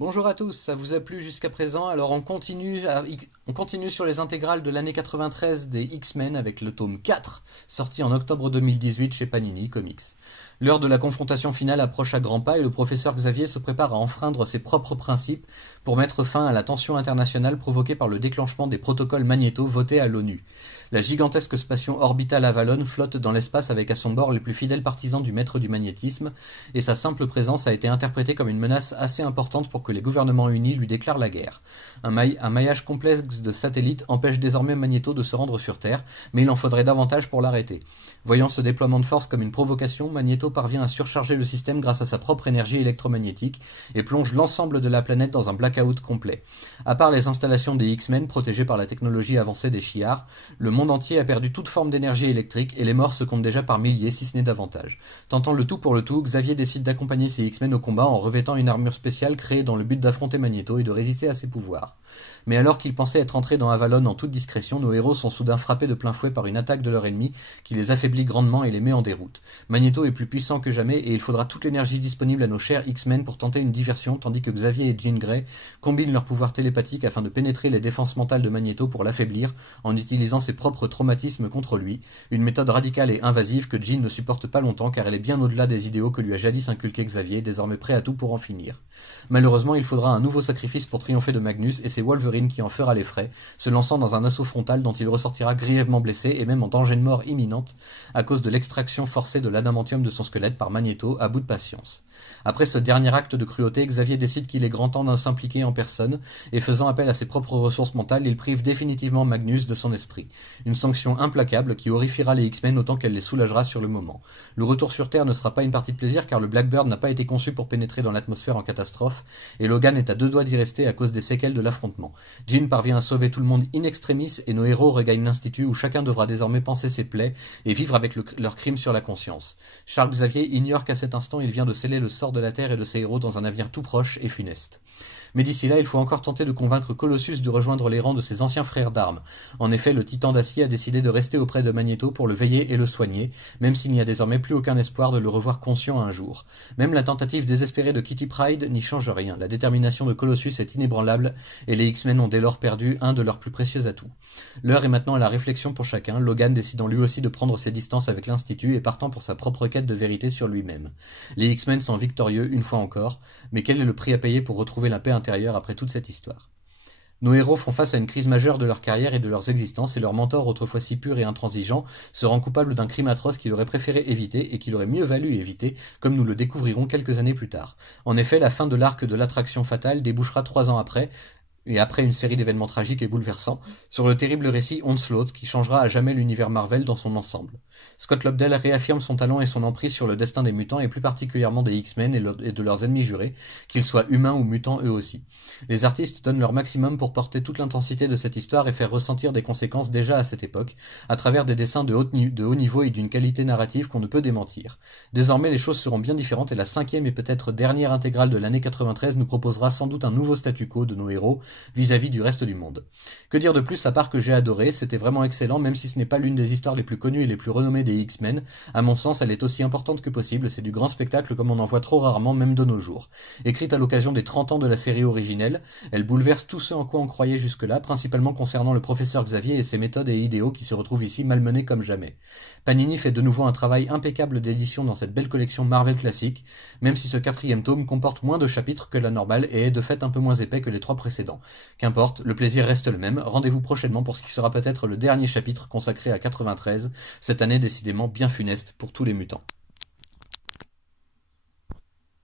Bonjour à tous, ça vous a plu jusqu'à présent? Alors on continue sur les intégrales de l'année 93 des X-Men avec le tome 4, sorti en octobre 2018 chez Panini Comics. L'heure de la confrontation finale approche à grands pas et le professeur Xavier se prépare à enfreindre ses propres principes pour mettre fin à la tension internationale provoquée par le déclenchement des protocoles Magnéto votés à l'ONU. La gigantesque station orbitale Avalon flotte dans l'espace avec à son bord les plus fidèles partisans du maître du magnétisme, et sa simple présence a été interprétée comme une menace assez importante pour que les gouvernements unis lui déclarent la guerre. Un maillage complexe de satellites empêche désormais Magnéto de se rendre sur Terre, mais il en faudrait davantage pour l'arrêter. Voyant ce déploiement de force comme une provocation, Magnéto parvient à surcharger le système grâce à sa propre énergie électromagnétique et plonge l'ensemble de la planète dans un blackout complet. À part les installations des X-Men protégées par la technologie avancée des Shi'ar, le monde entier a perdu toute forme d'énergie électrique et les morts se comptent déjà par milliers, si ce n'est davantage. Tentant le tout pour le tout, Xavier décide d'accompagner ses X-Men au combat en revêtant une armure spéciale créée dans le but d'affronter Magnéto et de résister à ses pouvoirs. Mais alors qu'ils pensaient être entrés dans Avalon en toute discrétion, nos héros sont soudain frappés de plein fouet par une attaque de leur ennemi qui les affaiblit grandement et les met en déroute. Magnéto est plus puissant que jamais et il faudra toute l'énergie disponible à nos chers X-Men pour tenter une diversion, tandis que Xavier et Jean Grey combinent leurs pouvoirs télépathiques afin de pénétrer les défenses mentales de Magnéto pour l'affaiblir en utilisant ses propres traumatismes contre lui, une méthode radicale et invasive que Jean ne supporte pas longtemps car elle est bien au-delà des idéaux que lui a jadis inculqués Xavier, désormais prêt à tout pour en finir. Malheureusement, il faudra un nouveau sacrifice pour triompher de Magnus et c'est Wolverine qui en fera les frais, se lançant dans un assaut frontal dont il ressortira grièvement blessé et même en danger de mort imminente à cause de l'extraction forcée de l'adamantium de son squelette par Magnéto à bout de patience. Après ce dernier acte de cruauté, Xavier décide qu'il est grand temps de s'impliquer en personne, et faisant appel à ses propres ressources mentales, il prive définitivement Magnus de son esprit. Une sanction implacable qui horrifiera les X-Men autant qu'elle les soulagera sur le moment. Le retour sur Terre ne sera pas une partie de plaisir car le Blackbird n'a pas été conçu pour pénétrer dans l'atmosphère en catastrophe, et Logan est à deux doigts d'y rester à cause des séquelles de l'affrontement. Jean parvient à sauver tout le monde in extremis, et nos héros regagnent l'Institut où chacun devra désormais panser ses plaies et vivre avec leurs crimes sur la conscience. Charles Xavier ignore qu'à cet instant il vient de sceller le sort de la Terre et de ses héros dans un avenir tout proche et funeste. Mais d'ici là, il faut encore tenter de convaincre Colossus de rejoindre les rangs de ses anciens frères d'armes. En effet, le titan d'acier a décidé de rester auprès de Magnéto pour le veiller et le soigner, même s'il n'y a désormais plus aucun espoir de le revoir conscient un jour. Même la tentative désespérée de Kitty Pryde n'y change rien. La détermination de Colossus est inébranlable et les X-Men ont dès lors perdu un de leurs plus précieux atouts. L'heure est maintenant à la réflexion pour chacun, Logan décidant lui aussi de prendre ses distances avec l'Institut et partant pour sa propre quête de vérité sur lui-même. Les X-Men sont victorieux une fois encore, mais quel est le prix à payer pour retrouver la paix intérieure après toute cette histoire? Nos héros font face à une crise majeure de leur carrière et de leurs existences et leur mentor, autrefois si pur et intransigeant, se rend coupable d'un crime atroce qu'il aurait préféré éviter et qu'il aurait mieux valu éviter, comme nous le découvrirons quelques années plus tard. En effet, la fin de l'arc de l'attraction fatale débouchera 3 ans après, et après une série d'événements tragiques et bouleversants, sur le terrible récit Onslaught qui changera à jamais l'univers Marvel dans son ensemble. Scott Lobdell réaffirme son talent et son emprise sur le destin des mutants et plus particulièrement des X-Men et de leurs ennemis jurés, qu'ils soient humains ou mutants eux aussi. Les artistes donnent leur maximum pour porter toute l'intensité de cette histoire et faire ressentir des conséquences déjà à cette époque, à travers des dessins de haut niveau et d'une qualité narrative qu'on ne peut démentir. Désormais les choses seront bien différentes et la 5e et peut-être dernière intégrale de l'année 93 nous proposera sans doute un nouveau statu quo de nos héros vis-à-vis du reste du monde. Que dire de plus à part que j'ai adoré, c'était vraiment excellent même si ce n'est pas l'une des histoires les plus connues et les plus renommées des X-Men, à mon sens elle est aussi importante que possible, c'est du grand spectacle comme on en voit trop rarement même de nos jours. Écrite à l'occasion des 30 ans de la série originelle, elle bouleverse tout ce en quoi on croyait jusque-là, principalement concernant le professeur Xavier et ses méthodes et idéaux qui se retrouvent ici malmenés comme jamais. Panini fait de nouveau un travail impeccable d'édition dans cette belle collection Marvel classique, même si ce 4e tome comporte moins de chapitres que la normale et est de fait un peu moins épais que les 3 précédents. Qu'importe, le plaisir reste le même, rendez-vous prochainement pour ce qui sera peut-être le dernier chapitre consacré à 93, cette année décidément bien funeste pour tous les mutants.